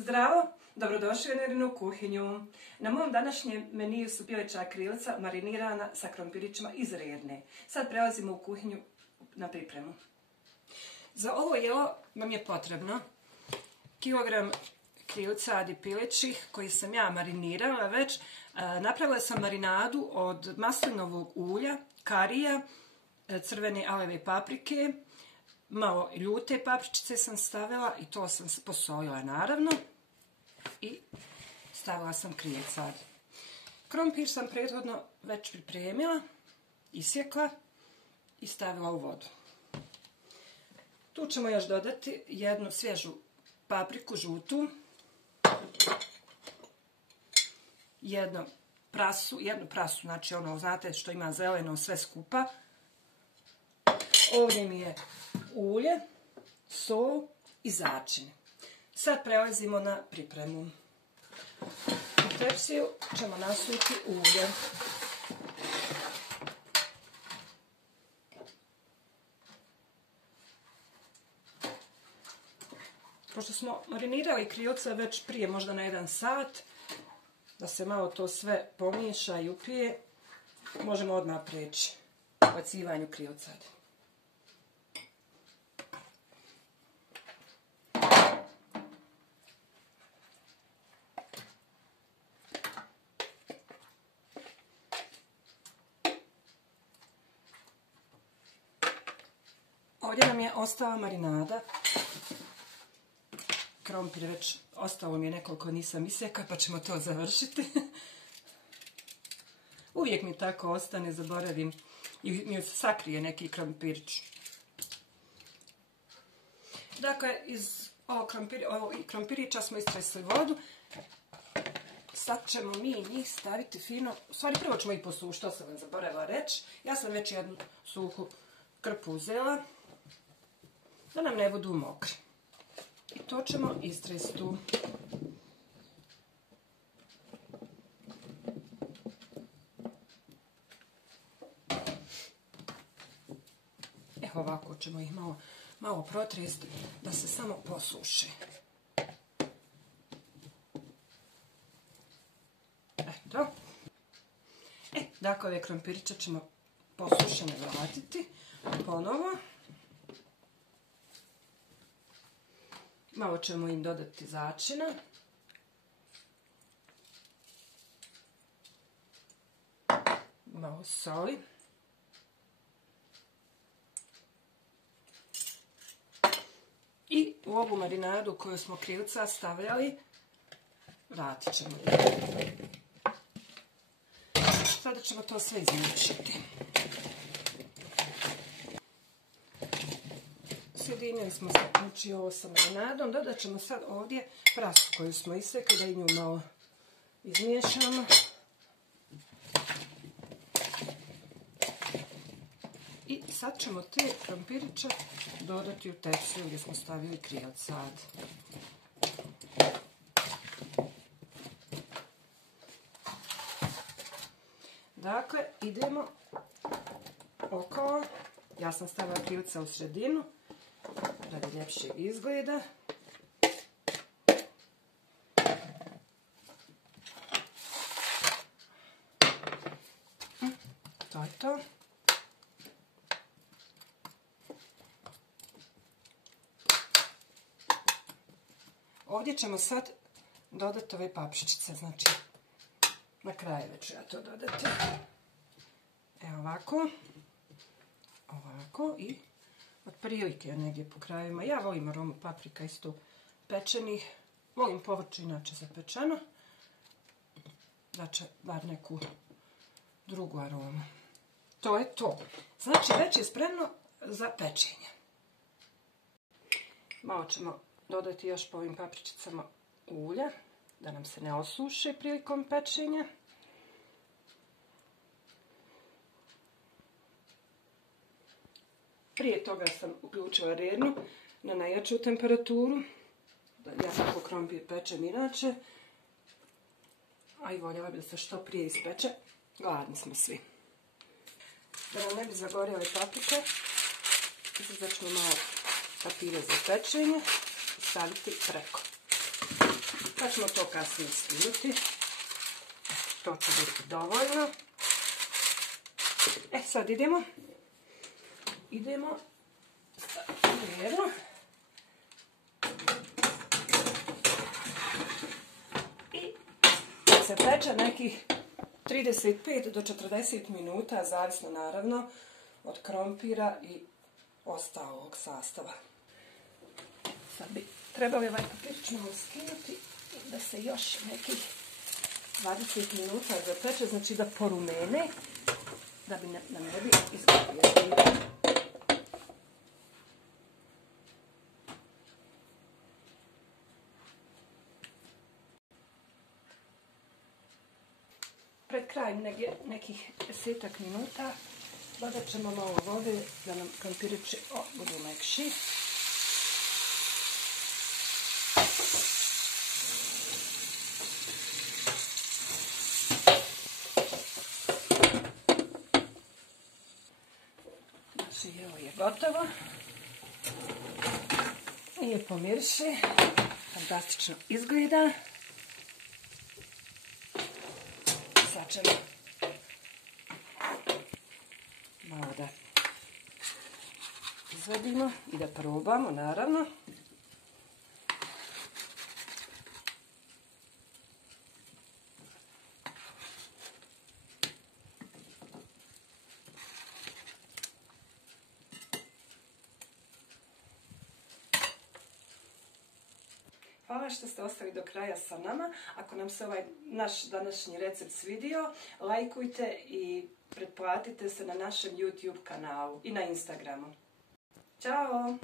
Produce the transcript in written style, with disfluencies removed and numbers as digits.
Zdravo, dobrodošli u Nerinu kuhinju. Na mom današnjem meniju su pileća krilca marinirana sa krompirićima iz Rerne. Sad prelazimo u kuhinju na pripremu. Za ovo jelo vam je potrebno kilogram krilcadi pilećih koji sam ja marinirala već. Napravila sam marinadu od maslinovog ulja, karija, crvene aleve paprike, malo ljute papričice sam stavila i to sam posolila naravno. I stavila sam krilcad. Krompir sam prethodno već pripremila, isjekla i stavila u vodu. Tu ćemo još dodati jednu svježu papriku žutu, jednu prasu, znači ono, znate što ima zeleno sve skupa. Ovdje mi je ulje, sol i začin. Sad prelazimo na pripremu. U tepsiju ćemo nasuti ulje. Pošto smo marinirali krilca već prije možda na 1 sat, da se malo to sve pomiješa i upije, možemo odmah prijeći bacivanju krilca. Ovdje nam je ostala marinada. Krompir već ostalo mi je nekoliko, nisam isjekla, pa ćemo to završiti. Uvijek mi tako ostane, zaboravim i mi sakrije neki krompirić. Dakle, iz ovog krompirića smo istresli vodu. Sad ćemo mi njih staviti fino. U stvari, prvo ćemo ih posušiti, to sam vam zaboravila reći. Ja sam već jednu suhu krpu uzela, da nam ne budu mokri. I to ćemo istresti tu. Evo ovako ćemo ih malo protresti da se samo posuše. Eto. Dakle, ove krompiriće ćemo posušene vratiti ponovo. Malo ćemo im dodati začina. Malo soli. I u ovu marinadu koju smo krilca stavljali, vratit ćemo. Sada ćemo to sve izmiješati. Sjedinili smo znači ovo sa marinadom. Dodat ćemo sad ovdje prasu koju smo isekli, da i nju malo izmiješamo. I sad ćemo te krompiriće dodati u tepsiju gdje smo stavili krilcad. Dakle, idemo okolo. Ja sam stavila krilca u sredinu radi ljepšeg izgleda. To je to. Ovdje ćemo sad dodati ove papričice, znači na kraju već ja to dodati. Evo ovako. Ovako i otprilike negdje po krajevima. Ja volim aromu paprika isto pečenih. Volim povrće inače zapečeno. Znači, bar neku drugu aromu. To je to. Znači, već je spremno za pečenje. Malo ćemo dodati još po ovim papričicama ulja, da nam se ne osuše prilikom pečenja. Prije toga sam uključila Rernu na najjaču temperaturu. Ja tako krompir pečem inače. A i voljela bi da se što prije ispeče. Gladni smo svi. Da nam ne bi zagorjele paprike, izuzet ćemo malo papire za pečenje i staviti preko. Pa ćemo to kasnije skinuti. To će biti dovoljno. Sad idemo sa lijevom. I se peče nekih 35 do 40 minuta, zavisno naravno od krompira i ostalog sastava. Sad bi trebali ovaj papirić malo skinuti i da se još nekih 20 minuta zapeče, znači da porumene, da bi nam ne bi izgubili. Pred kraj nekih 10 minuta dodat ćemo malo vode da nam krompirići budu mekši. Znači, evo je gotovo. Lijepo miriše, fantastično izgleda. Sad ćemo malo da izvadimo i da probamo, naravno. Hvala što ste ostali do kraja sa nama. Ako nam se ovaj naš današnji recept svidio, lajkujte i pretplatite se na našem YouTube kanalu i na Instagramu. Ćao!